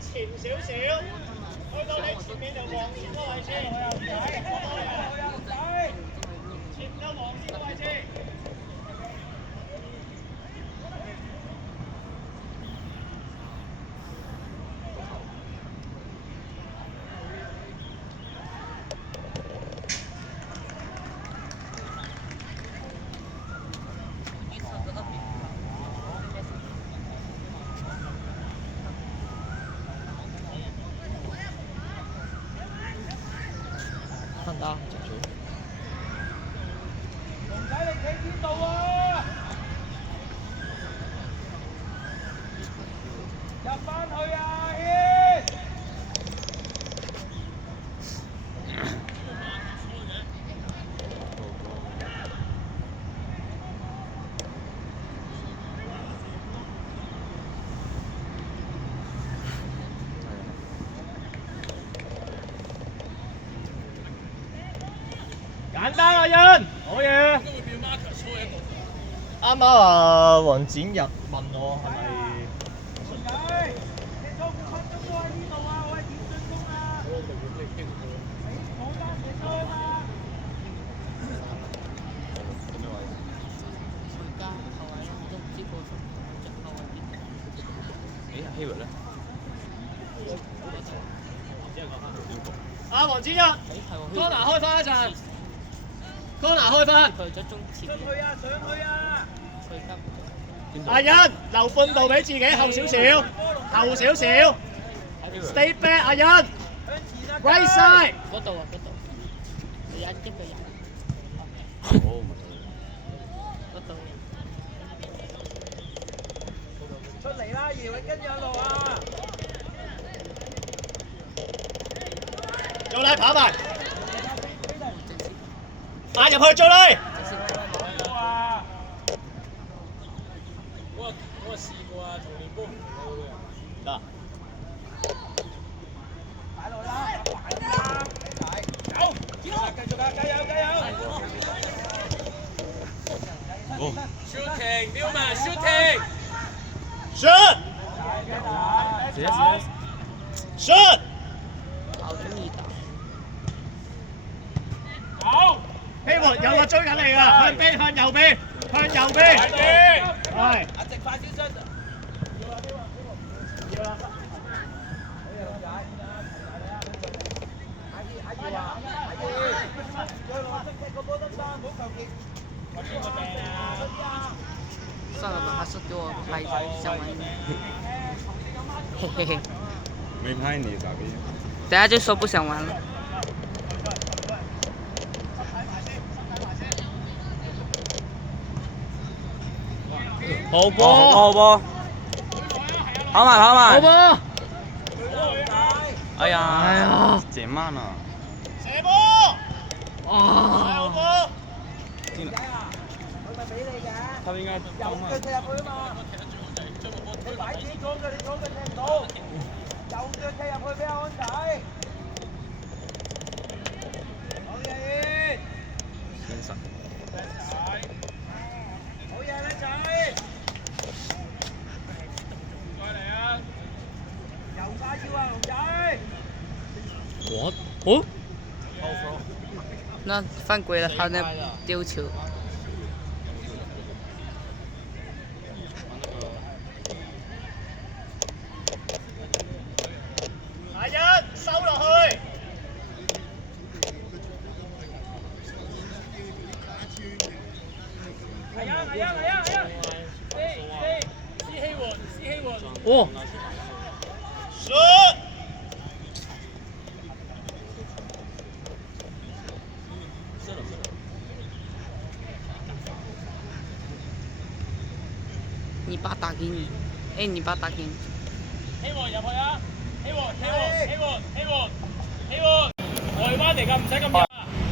前少少，去到你前面條黃線個位置，前到黃線個位置。看打直球。龍仔，你企邊度啊？入翻去啊，軒！簡單啊，欣，好嘢。啱啱話黃展日問我係咪？龍仔，你錯5分鐘都喺呢度啊，我係點進攻啊？冇單嘢出啊嘛。而家後衞我都唔知個隻後衞邊。誒希維咧？阿黃展日，corner 開翻一陣，corner 開翻。去咗中前。上去啊！上去啊！佢急。阿欣留半步俾自己，後少少，後少少。Stay back， 阿欣。Right side。嗰度啊，嗰度。你一個人。好，嗰度。出嚟啦，葉永跟住一路啊！做嚟跑埋，打入去做嚟。我試過啊，同練波唔同嘅喎。得。擺落啦，擺啦，走，繼續啊，加油加油！好。Shooting，標文 shooting。Shoot。Shoot。好中意打。好，希望有個追緊你㗎，向邊向右邊，向右邊。係。直快少少。要啦。算了吧，还是给我拍想玩。嘿嘿嘿。没拍你咋地？等下就说不想玩了。好波，好波，跑埋跑埋。好波。哎呀，哎呀，減慢啦。射波。哇！波。進啦。佢咪俾你嘅。他應該右腳踢入去啊嘛。你擺自己左腳，你左腳踢唔到。右腳踢入去俾阿安仔。好嘢！先實。好嘢，靚仔！再嚟啊！右叉腰啊，龍仔！我哦，那犯规了，他那丢球。阿欣收落去。係啊！施希雲。哦， Shoot！你爸打给你，哎，你爸打给你。希望入去啊！希望，台灣嚟㗎，唔使咁遠啊！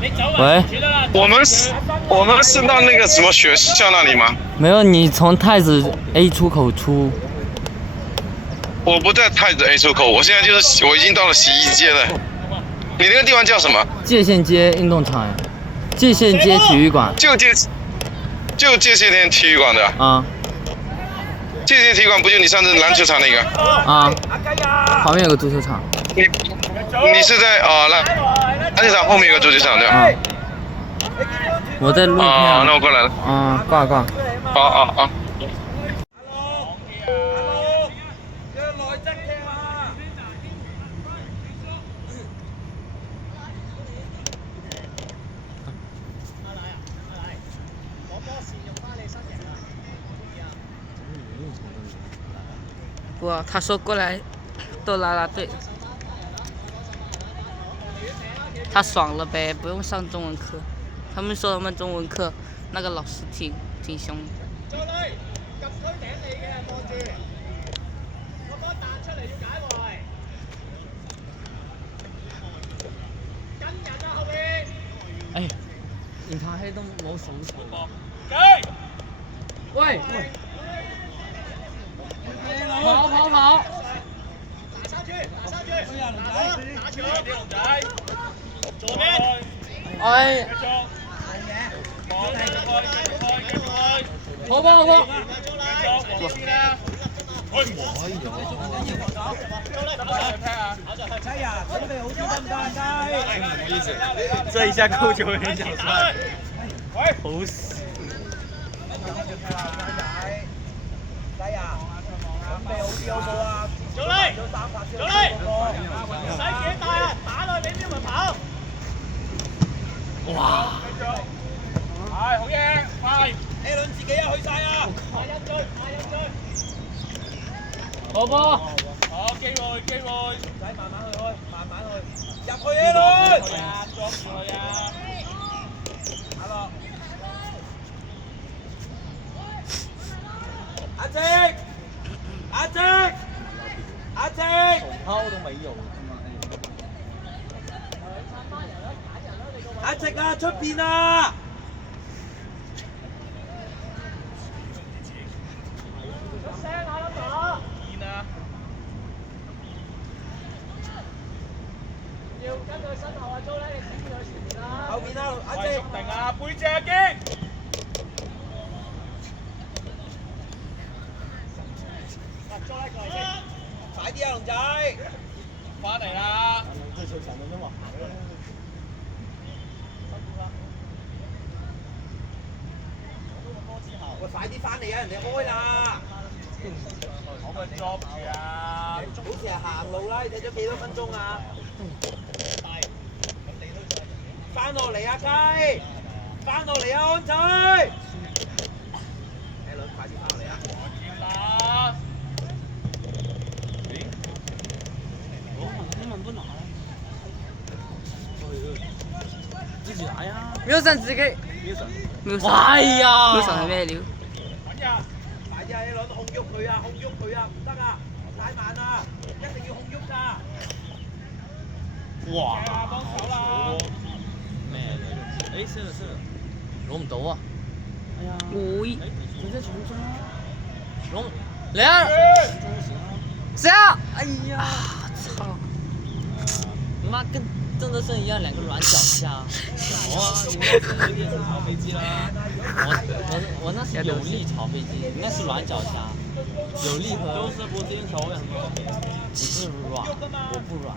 你走啊，住得啦。我们是到那个什么学校那里吗？没有，你從太子 A 出口出。我不在太子 A 出口，我现在我已经到了洗衣街了。你那个地方叫什么？界限街運動場，界限街體育館。就界限天体育馆的。啊。这间体育馆不就你上次篮球场那个？啊，旁边有个足球场。你是在篮球场后面有个足球场对吧？啊，我在录片。啊，那我过来了。啊，挂了挂了。啊。不，他说过来都啦啦队，他爽了呗，不用上中文课。他们说他们中文課那個老師挺兇。再嚟，及推頂你嘅，望住個波彈出嚟要解圍，跟人啊後邊。哎，警察黑都冇手勢。計。喂！跑！打山豬，打住，啲龍仔，做咩？哎！好波！这一下扣球有点小帅，好死！做嚟，唔使幾大啊，打落俾邊咪跑。哇！係好嘢，快 ！A 輪自己啊，去晒啊！下一追！好波！好機會，唔使慢慢去，入去 A 輪。係啊，捉住佢啊！打落。阿靜，抛都沒有。阿靜啊，出邊啊！出聲啊，老豆！要跟佢身後啊，租咧，你頂佢前面啦。後邊啊，阿靜。定啊，背脊阿堅。租咧過嚟先，快啲啊，龍仔！翻嚟啦！喂，快啲翻嚟啊！人哋開啦！可唔可以捉住啊？好似係行路啦，你睇咗幾多分鐘啊？翻落嚟啊，雞！翻落嚟啊，安仔！快啲翻落嚟啊！啦！自己來呀！妙神自己。妙神。哎呀！妙神係咩料？揾呀！快啲啊！你攞控喐佢啊！唔得啊！太慢啦！一定要控喐㗎！哇！幫手啦！咩嚟？誒，是啦，攞唔到啊！哎呀，會。佢在傳中啊！攞嚟啊！下！哎呀！操！媽跟鄭德勝一樣，兩個軟腳蝦。哇，你那是有點是炒飛機啦！我那是有力炒飛機，那是軟腳蝦，有力和都是不進球嘅，你是軟，我不軟。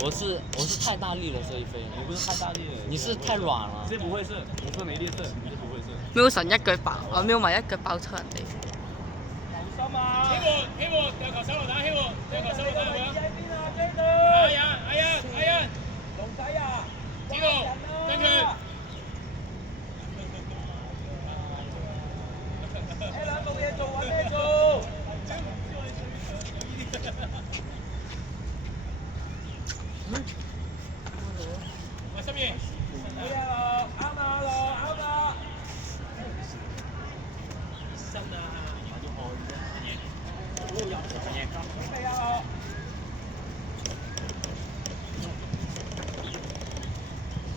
我是太大力了，所以飛。你不是太大力了，你是太軟了。這不會是，你是沒力射，你是不會射。妙神一腳爆，妙埋一腳爆出人哋。小心啊！希望，掉球手榴彈，希望掉球手榴彈係咪啊？阿欣，龍仔啊！知道，跟佢。A 兩冇嘢做，揾咩做？喂，心怡，好嘢咯，啱啊！真啊！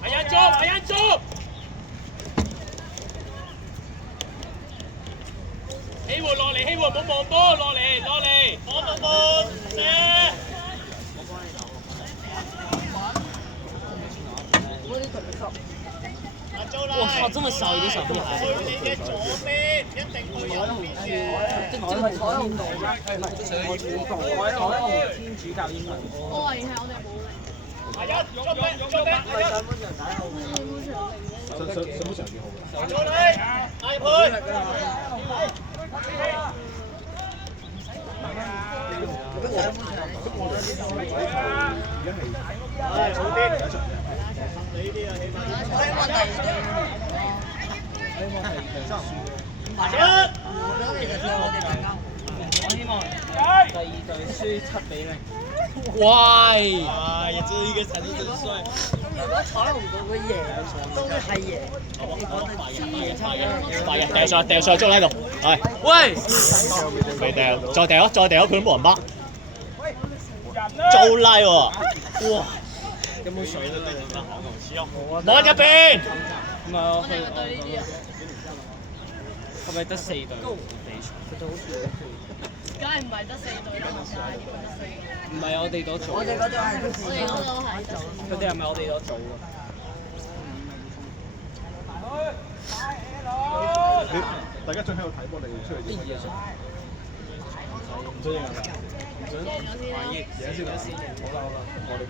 阿欣捉！希活落嚟，希活唔好望波，落嚟，望射！阿租啦！靠，這麼小一個小屁孩。你嘅左邊一定去右邊嘅。這個坐喺邊度？天主教英文。我話係我哋冇。係一，左邊，左邊，係一。上場幾好。左你，嗌佢。係好啲。呢啲啊，起碼。我希望第二隊輸7-0。喂！哎呀，這一個才是真帥。如果彩虹隊會贏，都係贏。你講得快嘅，掉上捉喺度，係。喂！未掉，再掉，佢都冇人bắt。做拉喎！哇！有冇水啊？望入邊。唔係我哋對呢啲啊，係咪得4隊比賽？梗係唔係得4隊啦，點解得4隊？唔係我哋嗰組。我哋嗰度係我哋嗰度係得4隊。佢哋係咪我哋嗰組啊？大家想喺度睇波定出去影？唔想影啊！影先。好啦，我哋今日。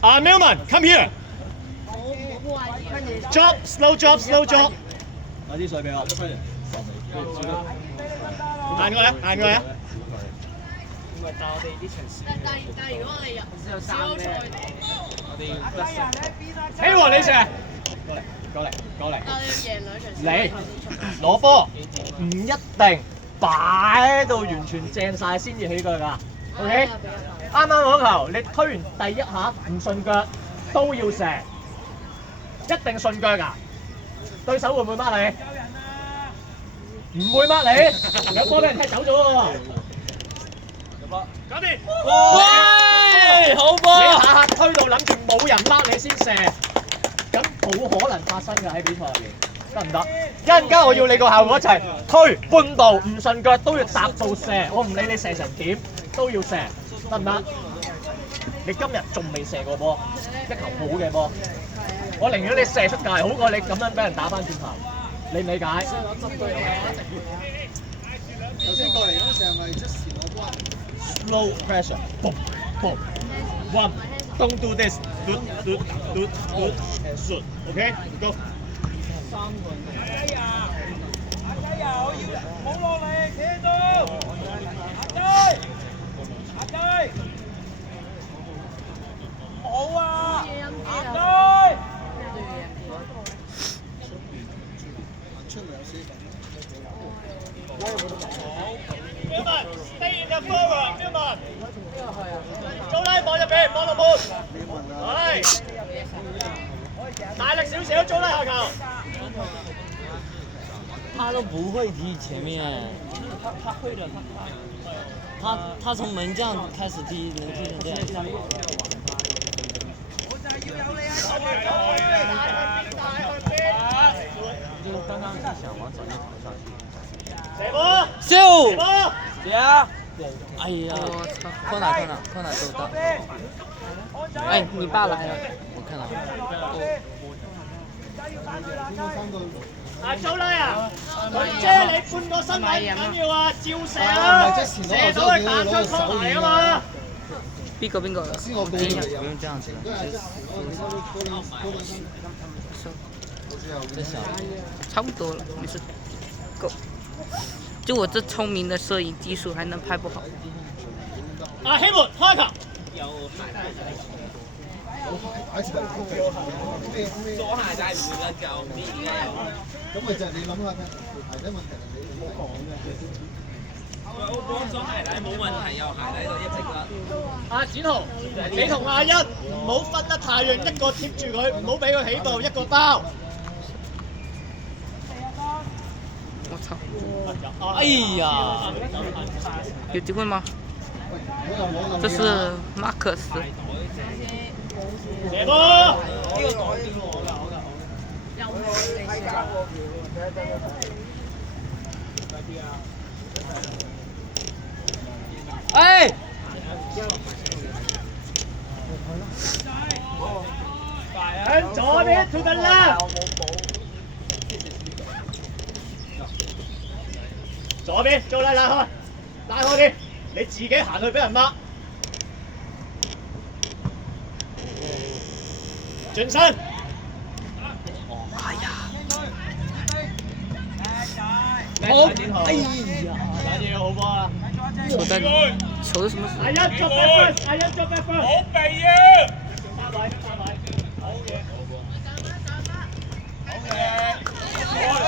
啊 Milman，come here。Drop，slow drop。攞啲水俾我。行過嚟，行過嚟。唔係，但我哋啲場次，但如果我哋入小組賽，我哋要得勝。希望你射。過嚟。但我哋要贏2場。你攞波唔一定擺喺度完全正晒先至起腳㗎。OK，啱啱嗰球你推完第一下唔順腳都要射，一定順腳㗎。對手會唔會掹你？唔會掹你，有波俾人踢走咗喎。搞掂。喂，好波！你下下推到諗住冇人掹你先射，咁冇可能發生㗎喺比賽入面，得唔得？一陣間我要你個效果一齊推半步唔順腳都要踏步射，我唔理你射成點都要射，得唔得？你今日仲未射過波，一球好嘅波，我寧願你射出界，好過你咁樣俾人打翻轉頭，理唔理解？頭先過嚟嗰陣時係咪出時攞波？Slow pressure, boom, boom, one. Don't do this. Do and shoot. Okay, go. 阿雞啊！我要唔好落嚟，企喺度。阿雞，好啊！阿雞。Milman, stay in the forward, Milman. 做拉望入邊，望落門。係。大力少少，做拉下球。他都不會踢前面，他會的，他從門將開始踢，能踢成這樣。就剛剛是想往左邊跑上去。射波！秀！波！呀！哎呀！扣哪收到。哎，你爸來了。我看到。阿蘇拉啊，佢遮你半個身位唔緊要啊，照射啊，射到佢彈出出嚟啊嘛。邊個？先我告你不用這樣子。這小。差不多了，沒事，夠。就我這聰明的攝影技術，還能拍不好？阿希門開球。左下仔唔會得救命嘅。咁咪就係你諗下條鞋底問題，你唔好講嘅。我幫左鞋底冇問題，右鞋底就一直甩。阿展豪，你同阿一唔好分得太遠，一個貼住佢，唔好俾佢起步，一個包。我操！哎呀！有機會嗎？這是馬克斯。射波！哎！向左邊 to the left。左邊做拉開，拉開啲，你自己行去俾人掹。轉身。好，哎呀，打嘢好波啊！球在球什麼時候？阿一捉 back first， 阿一捉 back first。好避啊！三位，好嘢，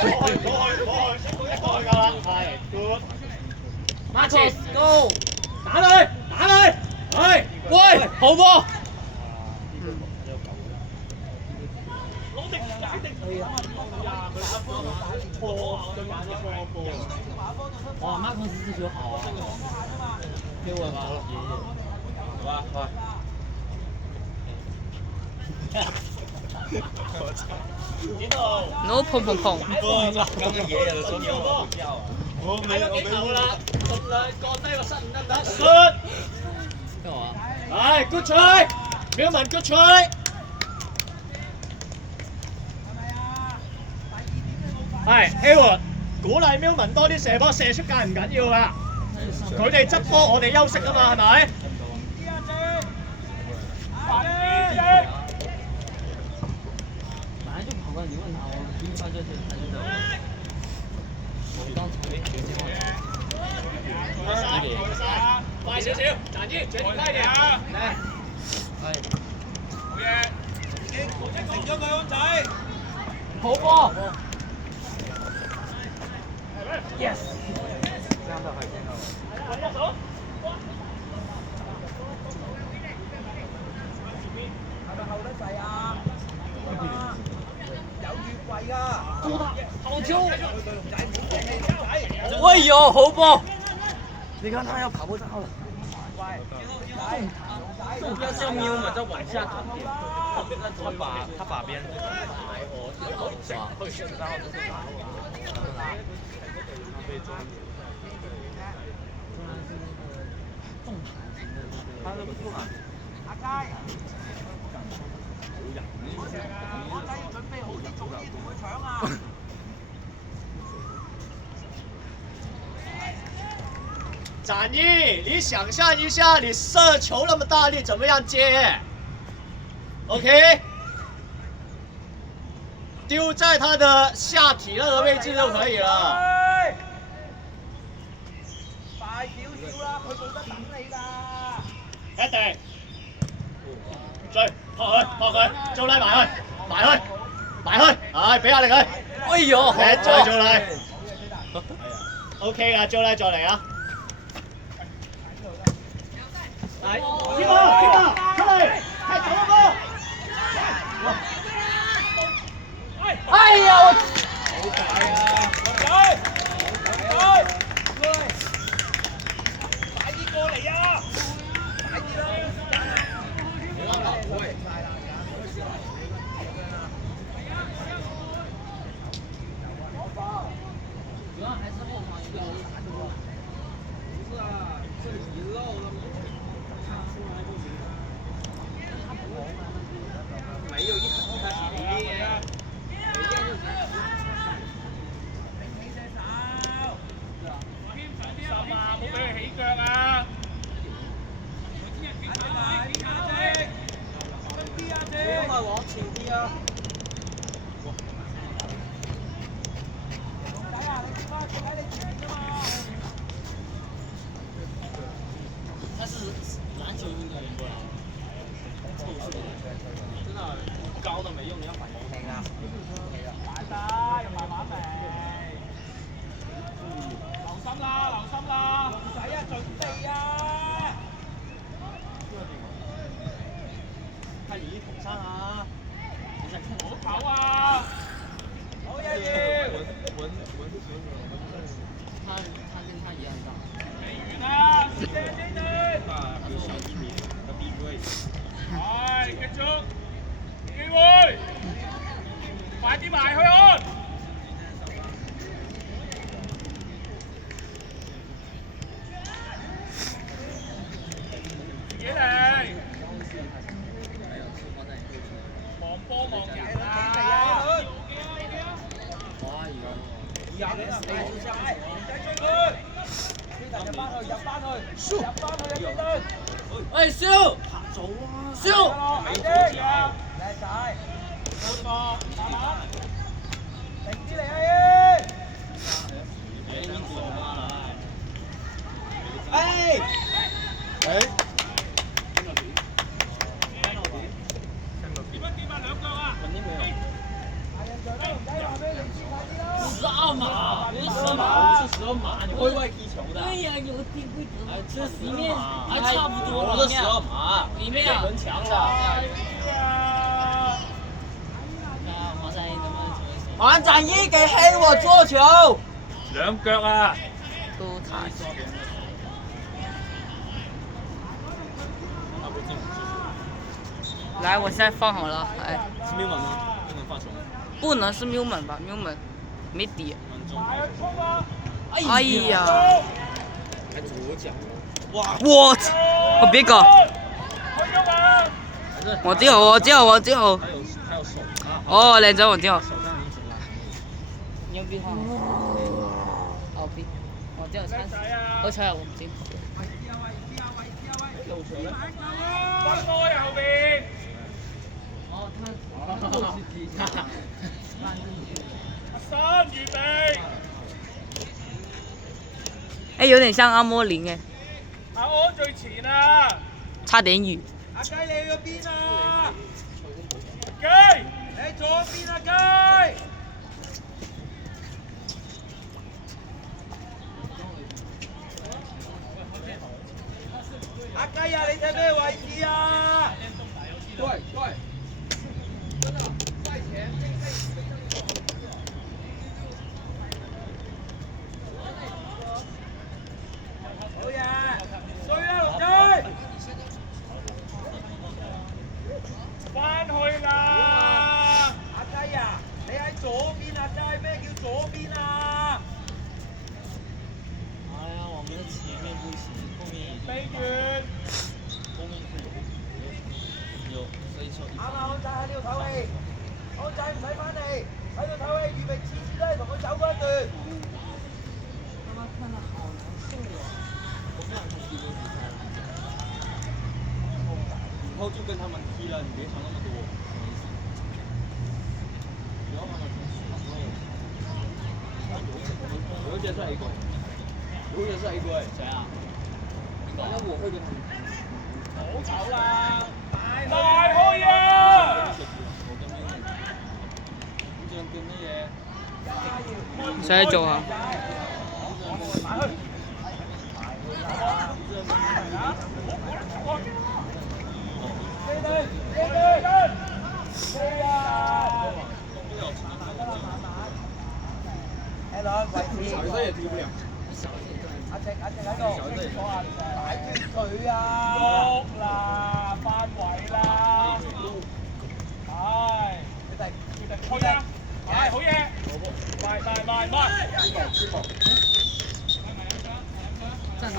過去夠啦，係 good。Marcus go， 打佢，係，喂，好波。哇，Marcus 這球好啊！給我吧，爺爺。好吧，好。No 砰砰砰！剛剛爺爺的說我不叫啊。我幾球啦，盡量降低個失誤得唔得？出。幹嘛？係 good try， Milman good try。係 Hayward 鼓勵 Milman 多啲射波，射出界唔緊要㗎。佢哋執波，我哋休息啊嘛，係咪？本來就跑過來，你問他，我第一發就是他就在我剛才沒聽見。快少少，賺啲，轉低啲。嚟，係。好嘢，已經停咗佢安仔。好波。Yes。好球！哎呦，好波！你看他要跑不到了。要叫喵嘛，就往下弹点。他把边。是吧？他都不出来。阿佳。我仔要準備好啲重啲同佢搶啊！展毅，你想象一下，你射球那麼大力，怎麼樣接 ？OK， 丟在他的下體那個位置就可以了。快少少啦，佢冇得等你㗎。一定。追，撲佢，做拉埋去，係，俾壓力佢。哎呦，再做拉。OK 啊，做拉再嚟啊！嚟，天啊，出嚟，踢走個波。哎呀，我。好大啊！快啲過嚟啊！快啲啦！主要還是後方一個人打的話。不是啊，這裡漏了。沒有一他體力。冇俾佢起腳啊！往前啲啊！他是籃球運動員過來，臭死了！真的高都沒用，你要反應啊！慢得，又慢慢嚟。留心啦！唔使啊，準備啊！看你捧上啊！唔好跑啊！好嘢要！他跟他一樣大。未完啊！正呢隊。係，繼續。機會。快啲埋去啊！自己嚟。望波望人啊！哇！廿零四就真係，唔使追佢。喂，燒！燒！12碼，不是10碼，是12碼，你會外踢球的。對呀，有踢規則。這裡面還差不多。我的12碼，裡面很強的。玩戰衣給黑我做球。兩腳啊！都他。來，我現在放好了，哎。是沒有嗎？不能放手。不能是繆門吧？繆門沒底。哎呀！還左腳。哇！我操！我別搞！我掉！還有手。哦，兩張我掉。你要逼他。好逼！我掉3，我踩我唔知。分開後邊。阿新預備。哎，有點像阿莫林哎。阿安最前啊！差點雨。阿雞你去邊啊？雞，你喺左邊啊雞！阿雞啊，你踢咩位置啊？對。真的，賽前。好嘢，衰啊龍仔！翻去啦！阿雞啊，你喺左邊啊雞，咩叫左邊啊？哎呀，我們的前面不行，後面也飛遠。後面是有，所以說。啱啊，安仔喺呢度唞氣，安仔唔使翻嚟，喺度唞氣，預備次次都係同佢走嗰一段。以後就跟他們踢了，你別想那麼多。不要讓他們有一節是 A 隊，有一節是 A 隊，誰啊？那我會跟他們。好醜啦！大開啊！誰在做啊？阿直喺度，擺脫佢啊！喐啦，翻位啦！係，決定，係好嘢，慢。站好。